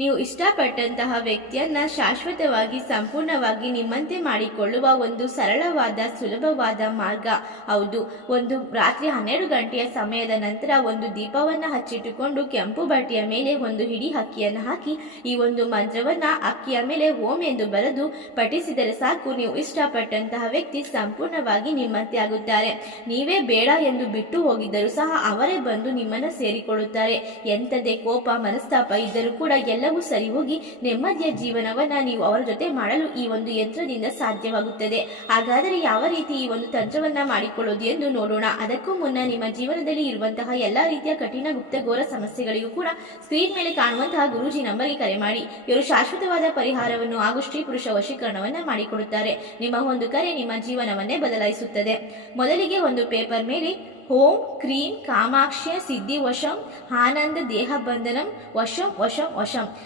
ನೀವು ಇಷ್ಟಪಟ್ಟಂತಹ ವ್ಯಕ್ತಿಯನ್ನ ಶಾಶ್ವತವಾಗಿ ಸಂಪೂರ್ಣವಾಗಿ ನಿಮ್ಮಂತೆ ಮಾಡಿಕೊಳ್ಳುವ ಒಂದು ಸರಳವಾದ ಸುಲಭವಾದ ಮಾರ್ಗ. ಹೌದು, ಒಂದು ರಾತ್ರಿ 12 ಗಂಟೆಯ ಸಮಯದ ನಂತರ ಒಂದು ದೀಪವನ್ನ ಹಚ್ಚಿಟ್ಟುಕೊಂಡು ಕೆಂಪು ಬಟ್ಟೆಯ ಮೇಲೆ ಒಂದು ಹಿಡಿ ಅಕ್ಕಿಯನ್ನು ಹಾಕಿ ಈ ಒಂದು ಮಂತ್ರವನ್ನ ಅಕ್ಕಿಯ ಮೇಲೆ ಓಂ ಎಂದು ಬರೆದು ಪಠಿಸಿದರೆ ಸಾಕು. ನೀವು ಇಷ್ಟಪಟ್ಟಂತಹ ವ್ಯಕ್ತಿ ಸಂಪೂರ್ಣವಾಗಿ ನಿಮ್ಮಂತೆ ಆಗುತ್ತಾರೆ. ನೀವೇ ಬೇಡ ಎಂದು ಬಿಟ್ಟು ಹೋಗಿದ್ದರೂ ಸಹ ಅವರೇ ಬಂದು ನಿಮ್ಮನ್ನ ಸೇರಿಕೊಳ್ಳುತ್ತಾರೆ. ಎಂಥದೇ ಕೋಪ ಮನಸ್ತಾಪ ಇದ್ದರೂ ಕೂಡ ಎಲ್ಲವೂ ಸರಿ ಹೋಗಿ ನೆಮ್ಮದಿಯ ಜೀವನವನ್ನ ನೀವು ಅವರ ಜೊತೆ ಮಾಡಲು ಈ ಒಂದು ಯಂತ್ರದಿಂದ ಸಾಧ್ಯವಾಗುತ್ತದೆ. ಹಾಗಾದರೆ ಯಾವ ರೀತಿ ಈ ಒಂದು ತಂತ್ರವನ್ನ ಮಾಡಿಕೊಳ್ಳೋದು ಎಂದು ನೋಡೋಣ. ಅದಕ್ಕೂ ಮುನ್ನ ನಿಮ್ಮ ಜೀವನದಲ್ಲಿ ಇರುವಂತಹ ಎಲ್ಲಾ ರೀತಿಯ ಕಠಿಣ ಗುಪ್ತಘೋರ ಸಮಸ್ಯೆಗಳಿಗೂ ಕೂಡ ಸ್ಕ್ರೀನ್ ಮೇಲೆ ಕಾಣುವಂತಹ ಗುರೂಜಿ ನಂಬರ್ಗೆ ಕರೆ ಮಾಡಿ. ಇವರು ಶಾಶ್ವತವಾದ ಪರಿಹಾರವನ್ನು ಹಾಗೂ ಸ್ತ್ರೀ ಪುರುಷ ವಶೀಕರಣವನ್ನ ಮಾಡಿಕೊಡುತ್ತಾರೆ. ನಿಮ್ಮ ಒಂದು ಕರೆ ನಿಮ್ಮ ಜೀವನವನ್ನೇ ಬದಲಾಯಿಸುತ್ತದೆ. ಮೊದಲಿಗೆ ಒಂದು ಪೇಪರ್ ಮೇಲೆ ಓಂ ಕ್ರೀಂ ಕಾಮಾಕ್ಷ್ಯ ಸಿದ್ಧಿ ವಶಂ ಆನಂದ ದೇಹ ಬಂಧನಂ ವಶಂ ವಶಂ ವಶಂ